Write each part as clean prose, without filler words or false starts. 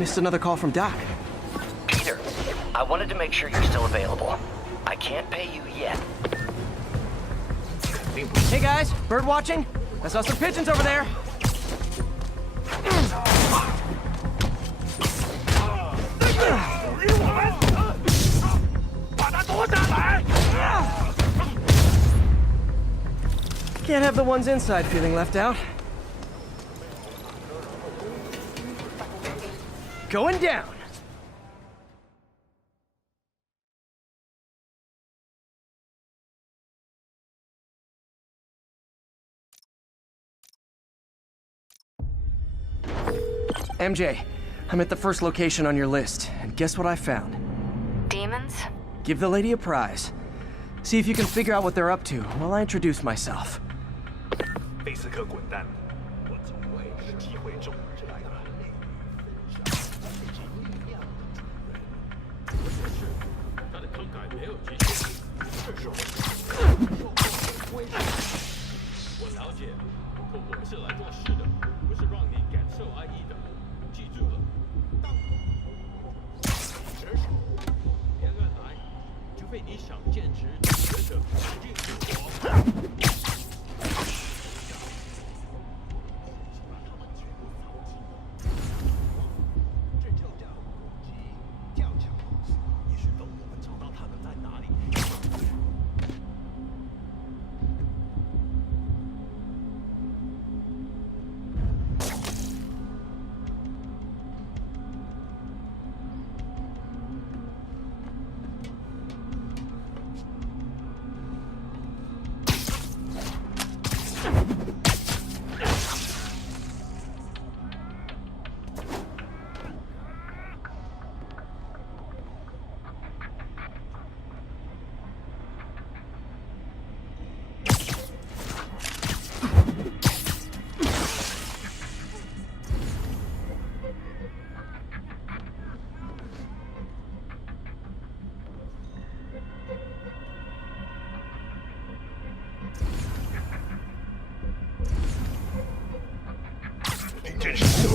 Missed another call from Doc. Peter, I wanted to make sure you're still available. I can't pay you yet. Hey guys, bird watching? I saw some pigeons over there. Can't have the ones inside feeling left out. Going down. MJ, I'm at the first location on your list, and guess what I found? Demons? Give the lady a prize. See if you can figure out what they're up to while I introduce myself. 贝斯克滚蛋！我总会有机会中这个。他的坑改没有极限，这是我了解，可我们是来做事的，不是让你感受安逸的。记住了，当蛇手别乱来，除非你想坚持觉得使劲死活。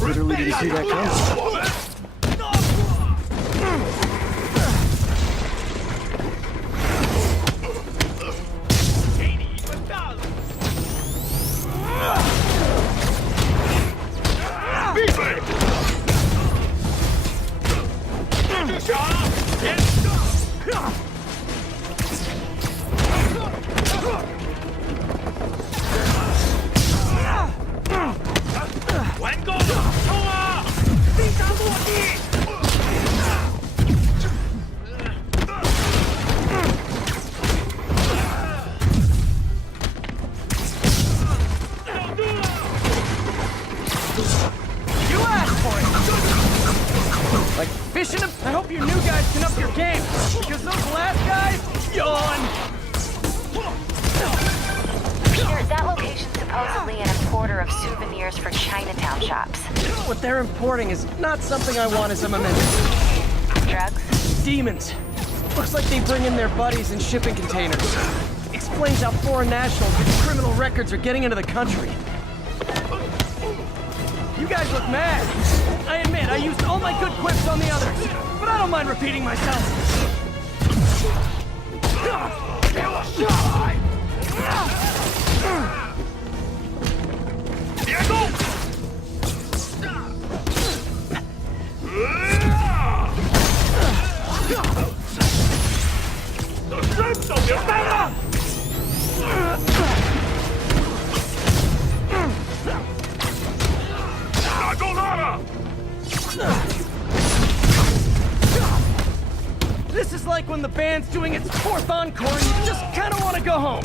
Literally didn't see that coming. I hope you new guys can up your game, because those last guys, yawn! Peter, that location's supposedly an importer of souvenirs for Chinatown shops. What they're importing is not something I want as a memento. Drugs? Demons. Looks like they bring in their buddies in shipping containers. Explains how foreign nationals with criminal records are getting into the country. You guys look mad. I admit, I used all my good quips on the others, but I don't mind repeating myself. This is like when the band's doing its fourth encore and you just kind of want to go home.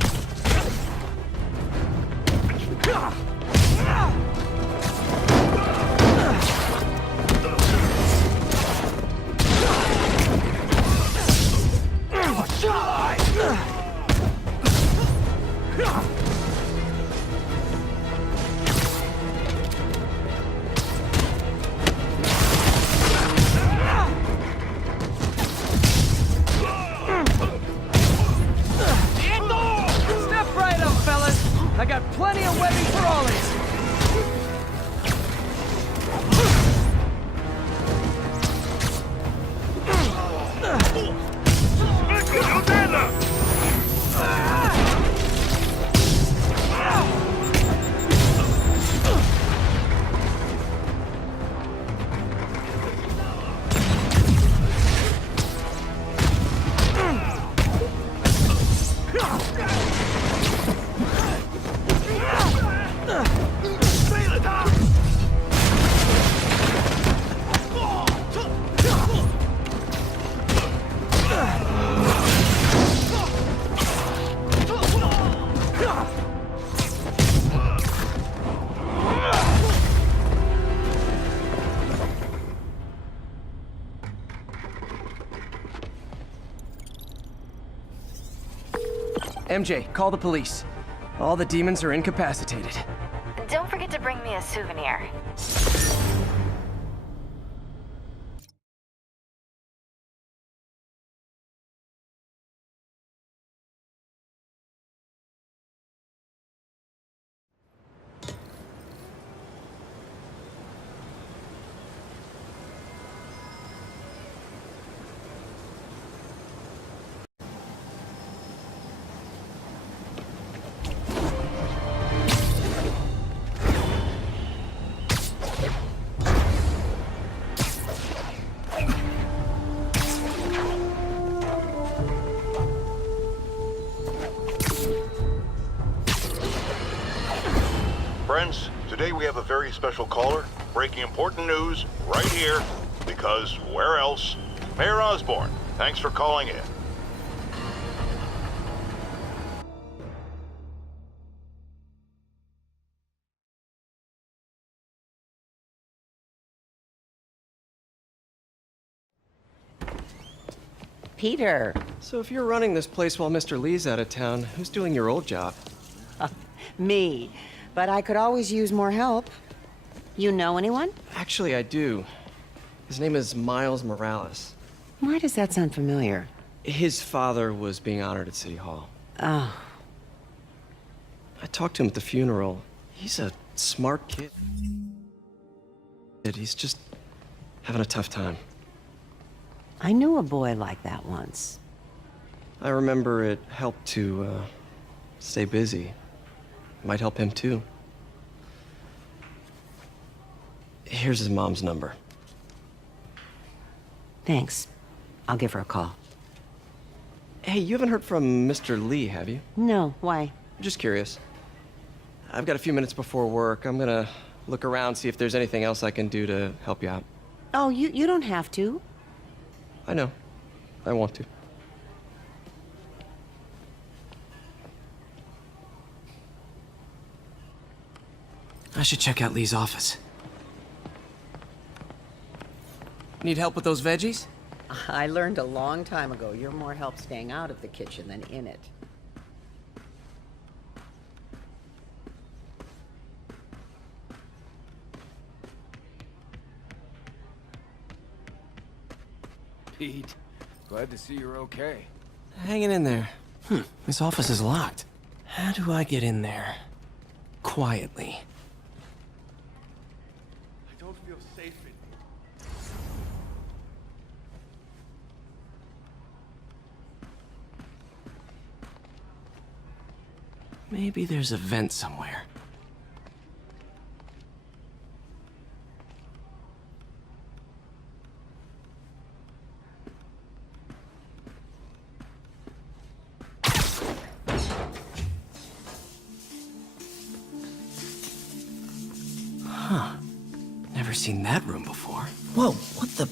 Step right up, fellas. I got plenty of webbing for all of you. MJ, call the police. All the demons are incapacitated. Don't forget to bring me a souvenir. Friends, today we have a very special caller, breaking important news right here, because where else? Mayor Osborne, thanks for calling in. Peter. So if you're running this place while Mr. Lee's out of town, who's doing your old job? Me. But I could always use more help. You know anyone? Actually, I do. His name is Miles Morales. Why does that sound familiar? His father was being honored at City Hall. Oh. I talked to him at the funeral. He's a smart kid. He's just having a tough time. I knew a boy like that once. I remember it helped to, stay busy. Might help him, too. Here's his mom's number. Thanks. I'll give her a call. Hey, you haven't heard from Mr. Lee, have you? No, why? Just curious. I've got a few minutes before work. I'm gonna look around, see if there's anything else I can do to help you out. Oh, you don't have to. I know. I want to. I should check out Lee's office. Need help with those veggies? I learned a long time ago you're more help staying out of the kitchen than in it. Pete, glad to see you're okay. Hanging in there. This office is locked. How do I get in there? Quietly. I don't feel safe in here. Maybe there's a vent somewhere. Huh. Never seen that room before. Whoa, what the?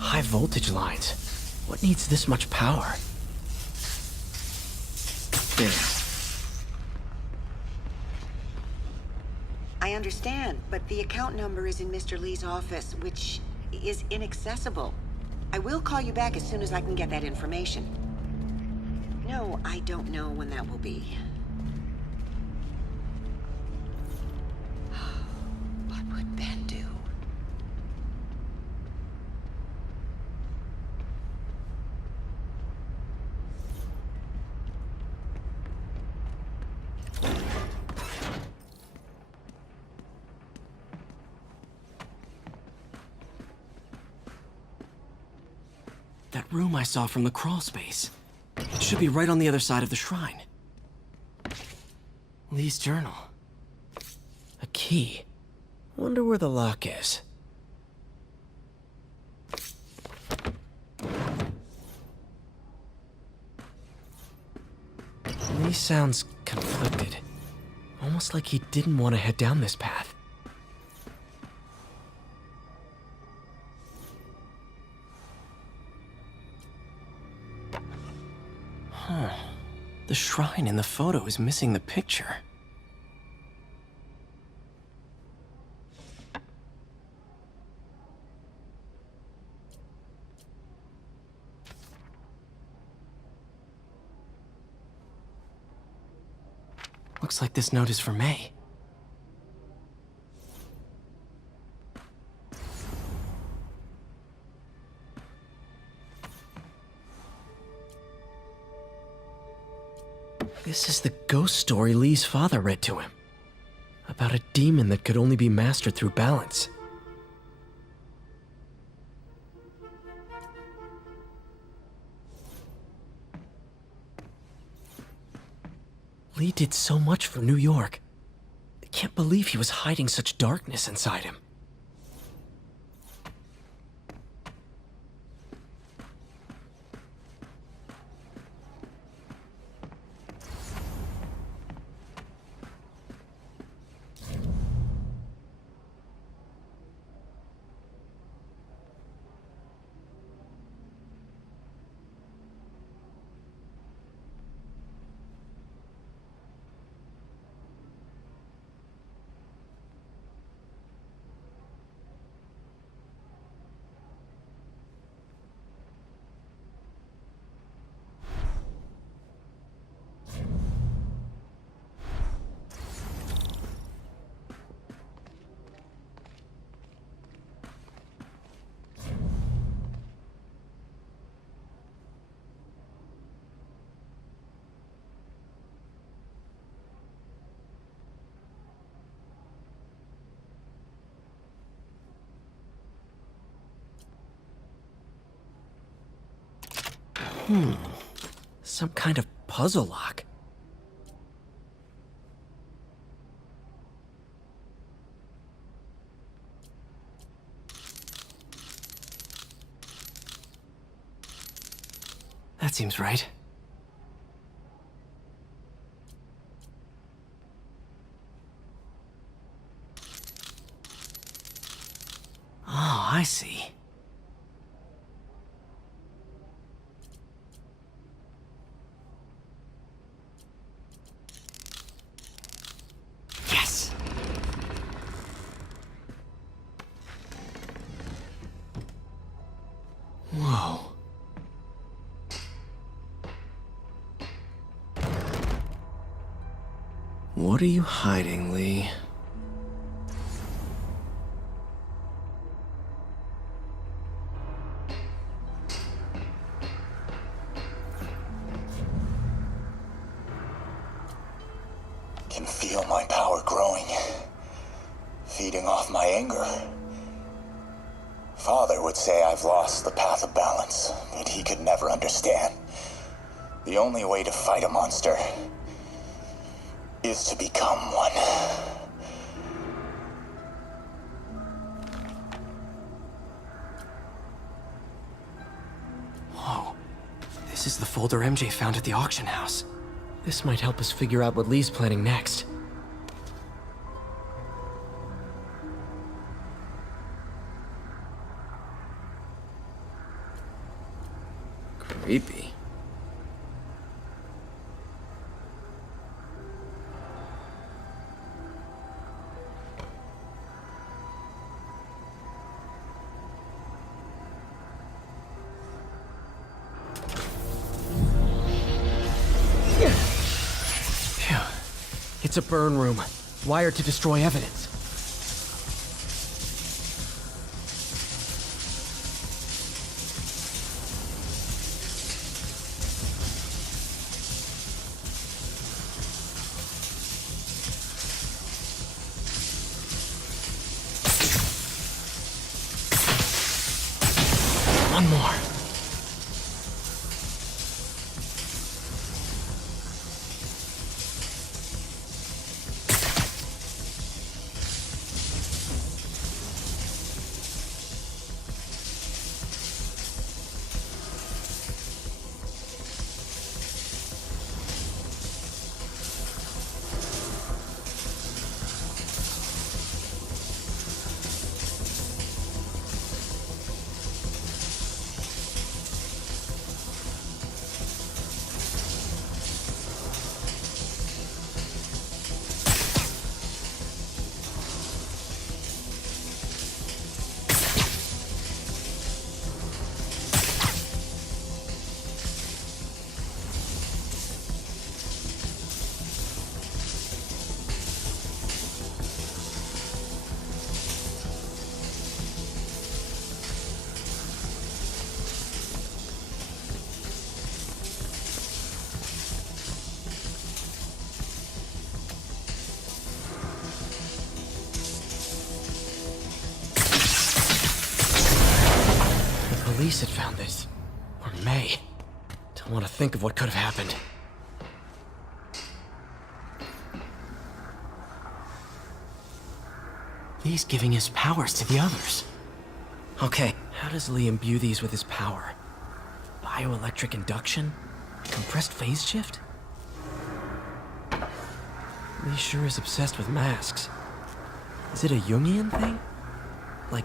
High voltage lines. What needs this much power? There. I understand, but the account number is in Mr. Lee's office, which is inaccessible. I will call you back as soon as I can get that information. No, I don't know when that will be. What would Ben do? That room I saw from the crawl space. It should be right on the other side of the shrine. Lee's journal. A key. Wonder where the lock is. Lee sounds conflicted. Almost like he didn't want to head down this path. Huh. The shrine in the photo is missing the picture. Looks like this note is for May. This is the ghost story Lee's father read to him. About a demon that could only be mastered through balance. Lee did so much for New York. I can't believe he was hiding such darkness inside him. Some kind of puzzle lock. That seems right. Oh, I see. Yes! Whoa. What are you hiding, Lee? Can feel my power growing, feeding off my anger. Father would say I've lost the path of balance, but he could never understand. The only way to fight a monster is to become one. Whoa. This is the folder MJ found at the auction house. This might help us figure out what Lee's planning next. Creepy. Phew. It's a burn room, wired to destroy evidence. One more. police had found this. Or May. Don't want to think of what could have happened. Lee's giving his powers to the others. Okay, how does Lee imbue these with his power? Bioelectric induction? Compressed phase shift? Lee sure is obsessed with masks. Is it a Jungian thing? Like,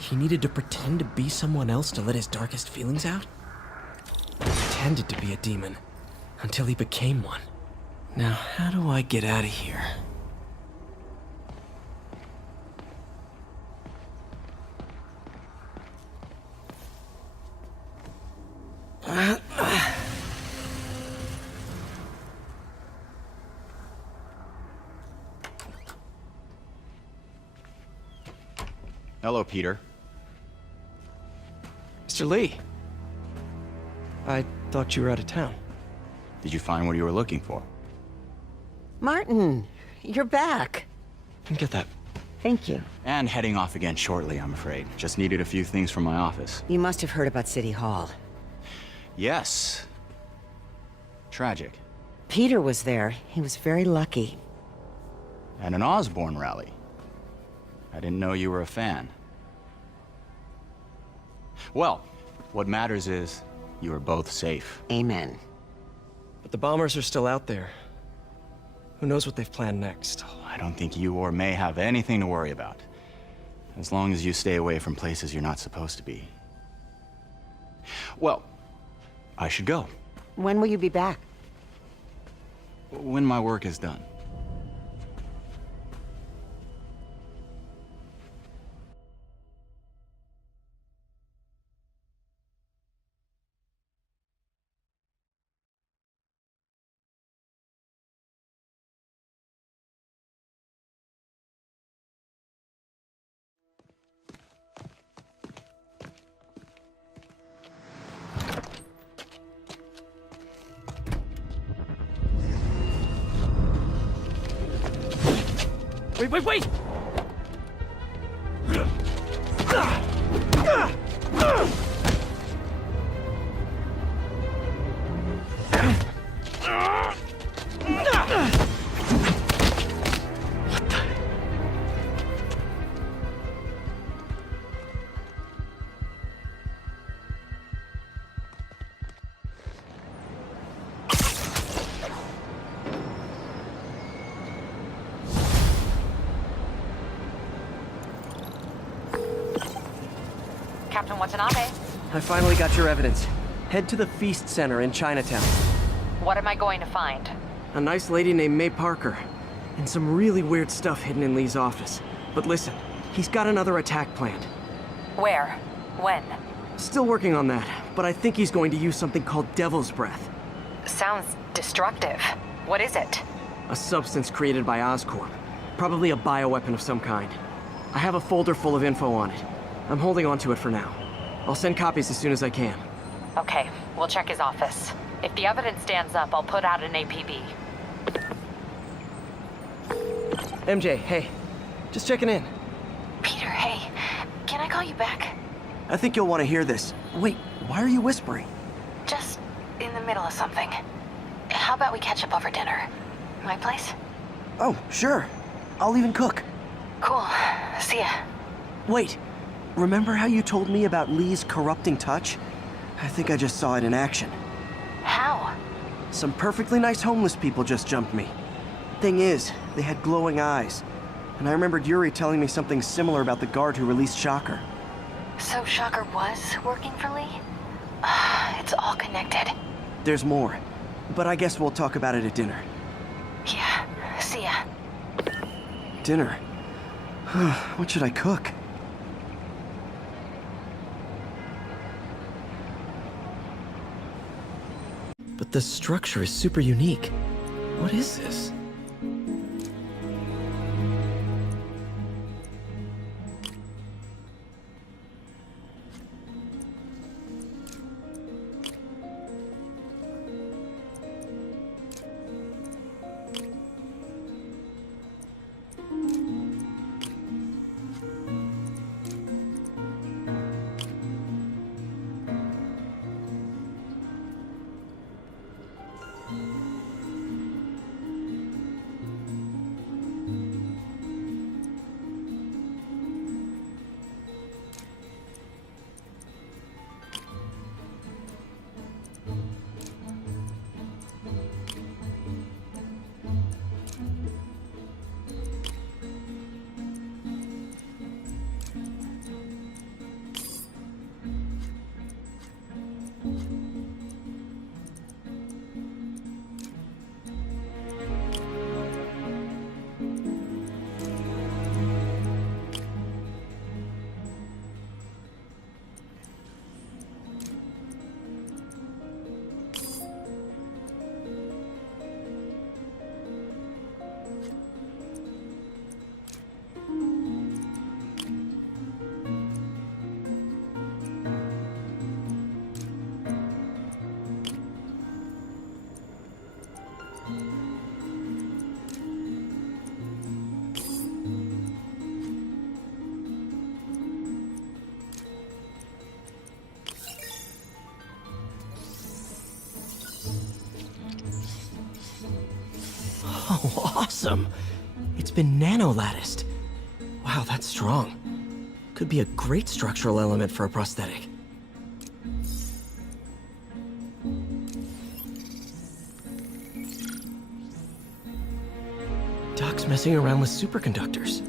he needed to pretend to be someone else to let his darkest feelings out? He pretended to be a demon, until he became one. Now, how do I get out of here? Hello, Peter. Mr. Lee. I thought you were out of town. Did you find what you were looking for? Martin, you're back. Get that. Thank you. And heading off again shortly, I'm afraid. Just needed a few things from my office. You must have heard about City Hall. Yes. Tragic. Peter was there. He was very lucky. At an Osborn rally. I didn't know you were a fan. Well, what matters is you are both safe. Amen. But the bombers are still out there. Who knows what they've planned next? I don't think you or May have anything to worry about. As long as you stay away from places you're not supposed to be. Well, I should go. When will you be back? When my work is done. Wait! Captain Watanabe, I finally got your evidence. Head to the Feast Center in Chinatown. what am I going to find? A nice lady named May Parker. And some really weird stuff hidden in Lee's office. But listen, he's got another attack planned. Where? When? Still working on that, but I think he's going to use something called Devil's Breath. Sounds destructive. What is it? A substance created by Oscorp. Probably a bioweapon of some kind. I have a folder full of info on it. I'm holding on to it for now. I'll send copies as soon as I can. Okay, we'll check his office. If the evidence stands up, I'll put out an APB. MJ, hey. Just checking in. Peter, hey. Can I call you back? I think you'll want to hear this. Wait, why are you whispering? Just in the middle of something. How about we catch up over dinner? My place? Oh, sure. I'll even cook. Cool. See ya. Wait. Remember how you told me about Lee's corrupting touch? I think I just saw it in action. How? Some perfectly nice homeless people just jumped me. Thing is, they had glowing eyes. And I remembered Yuri telling me something similar about the guard who released Shocker. So Shocker was working for Lee? It's all connected. There's more. But I guess we'll talk about it at dinner. Yeah. See ya. Dinner? What should I cook? But the structure is super unique. What is this? awesome! It's been nano-latticed. Wow, that's strong. Could be a great structural element for a prosthetic. Doc's messing around with superconductors.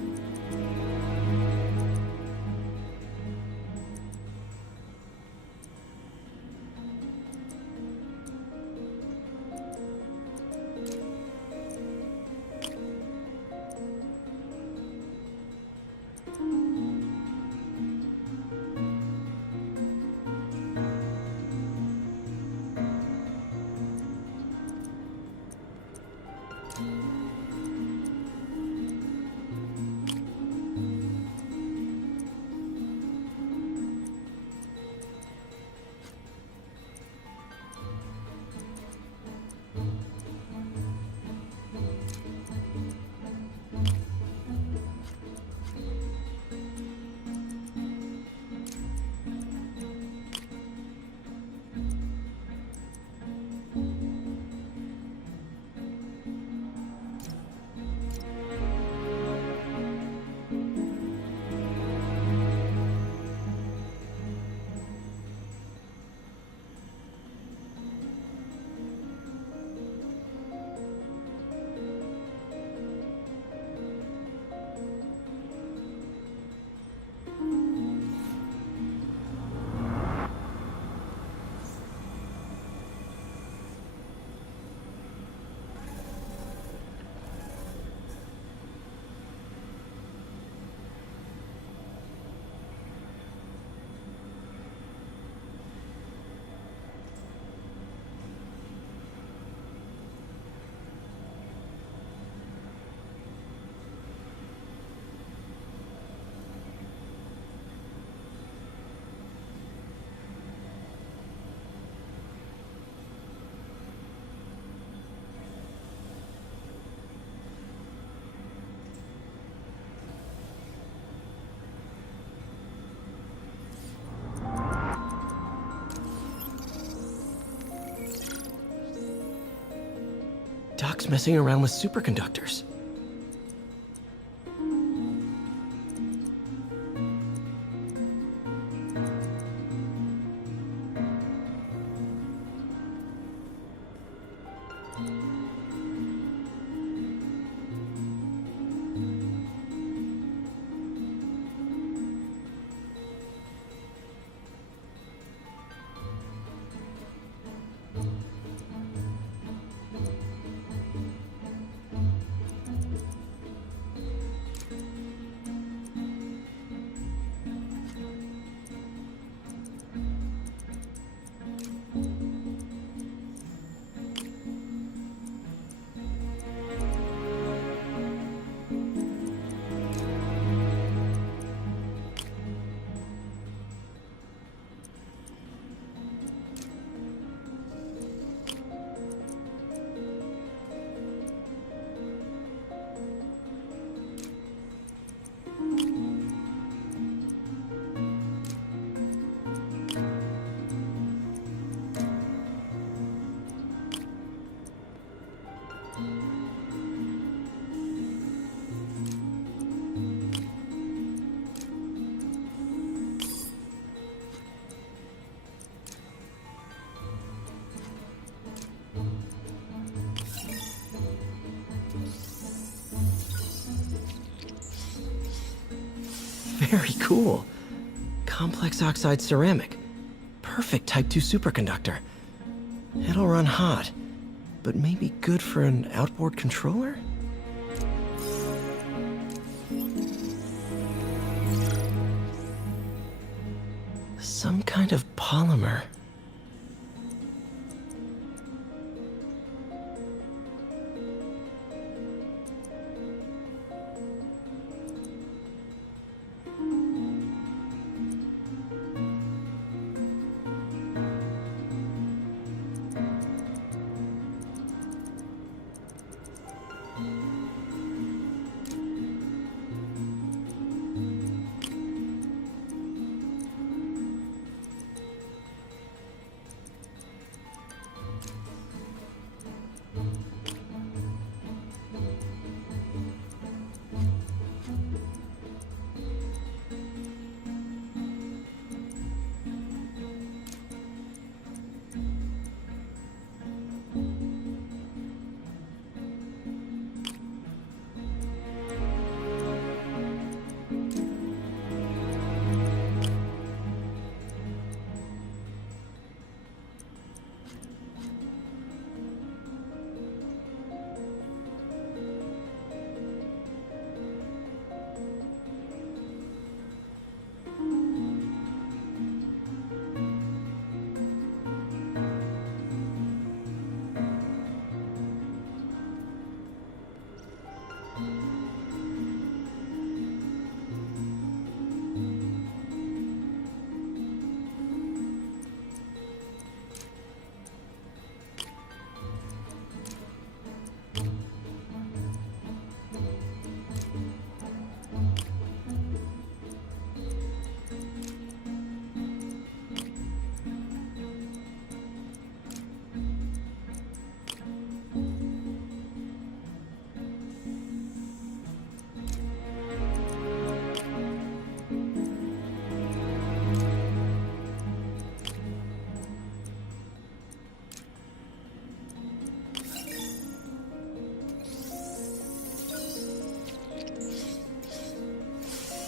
Doc's messing around with superconductors. Very cool. Complex oxide ceramic. Perfect Type 2 superconductor. It'll run hot, but maybe good for an outboard controller? Some kind of polymer.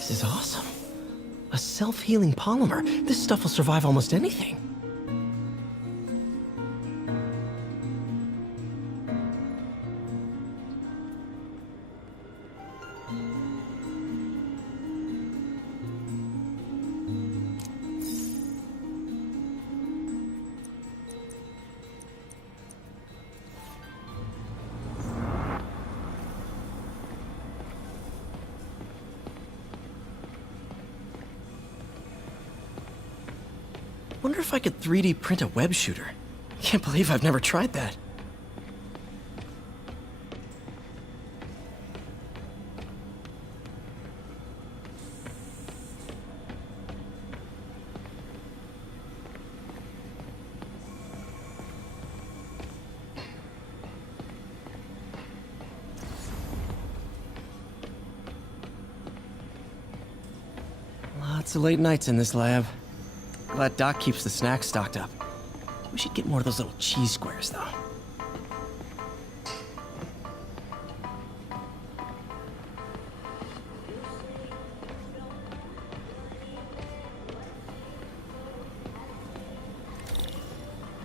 This is awesome. A self-healing polymer. This stuff will survive almost anything. Wonder if I could 3D print a web shooter. Can't believe I've never tried that. Lots of late nights in this lab. Glad Doc keeps the snacks stocked up. We should get more of those little cheese squares, though.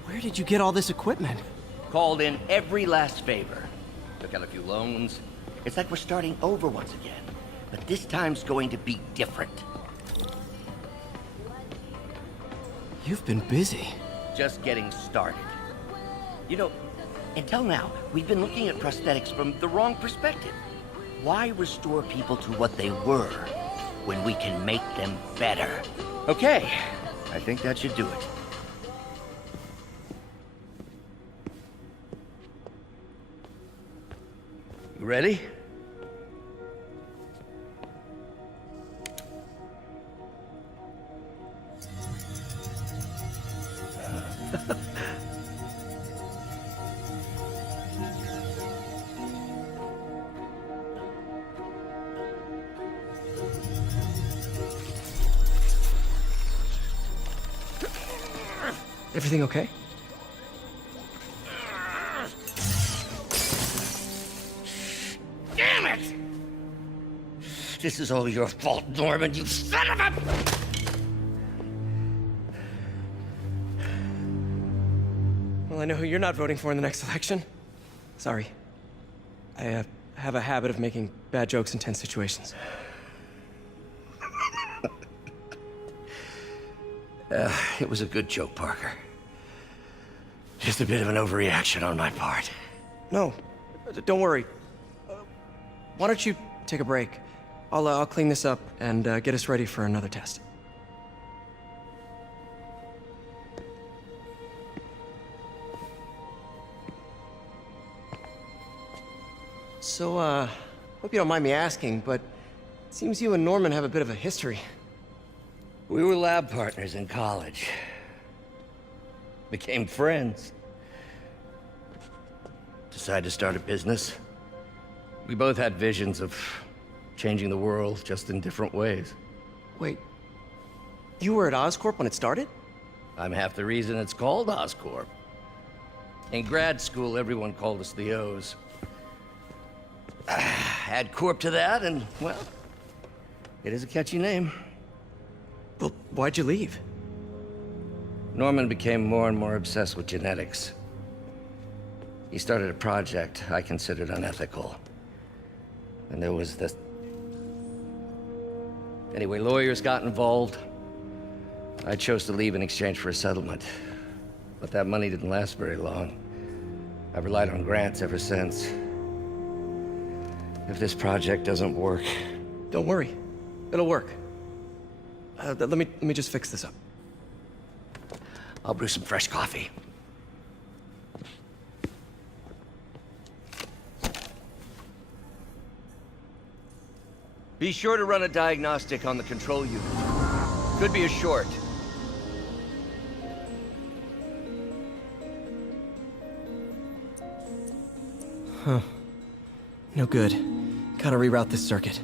Where did you get all this equipment? Called in every last favor. Took out a few loans. It's like we're starting over once again. But this time's going to be different. You've been busy. Just getting started. You know, until now, we've been looking at prosthetics from the wrong perspective. Why restore people to what they were when we can make them better? Okay, I think that should do it. You ready? Everything okay? Damn it! This is all your fault, Norman, you son of a... Well, I know who you're not voting for in the next election. Sorry. I have a habit of making bad jokes in tense situations. It was a good joke, Parker. Just a bit of an overreaction on my part. No, don't worry. Why don't you take a break? I'll clean this up and get us ready for another test. So, hope you don't mind me asking, but it seems you and Norman have a bit of a history. We were lab partners in college. Became friends. Decided to start a business. We both had visions of changing the world, just in different ways. Wait, you were at Oscorp when it started? I'm half the reason it's called Oscorp. In grad school, everyone called us the O's. Add Corp to that, and, well, it is a catchy name. Well, why'd you leave? Norman became more and more obsessed with genetics. He started a project I considered unethical. And there was this... Anyway, lawyers got involved. I chose to leave in exchange for a settlement. But that money didn't last very long. I've relied on grants ever since. If this project doesn't work... Don't worry. It'll work. Let me just fix this up. I'll brew some fresh coffee. Be sure to run a diagnostic on the control unit. Could be a short. Huh. No good. Gotta reroute this circuit.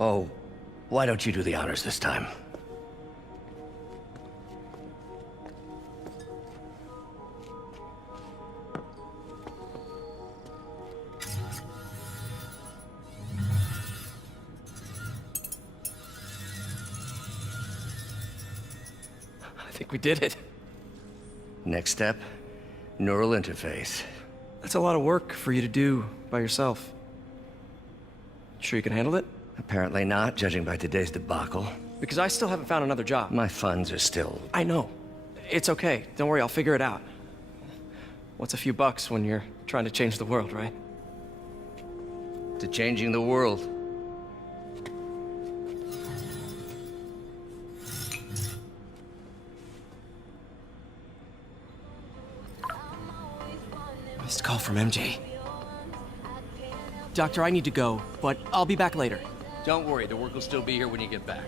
Oh, why don't you do the honors this time? I think we did it. Next step, neural interface. That's a lot of work for you to do by yourself. Sure you can handle it? Apparently not, judging by today's debacle. Because I still haven't found another job. My funds are still... I know. It's okay. Don't worry, I'll figure it out. What's a few bucks when you're trying to change the world, right? to changing the world. Missed call from MJ. Doctor, I need to go, but I'll be back later. Don't worry, the work will still be here when you get back.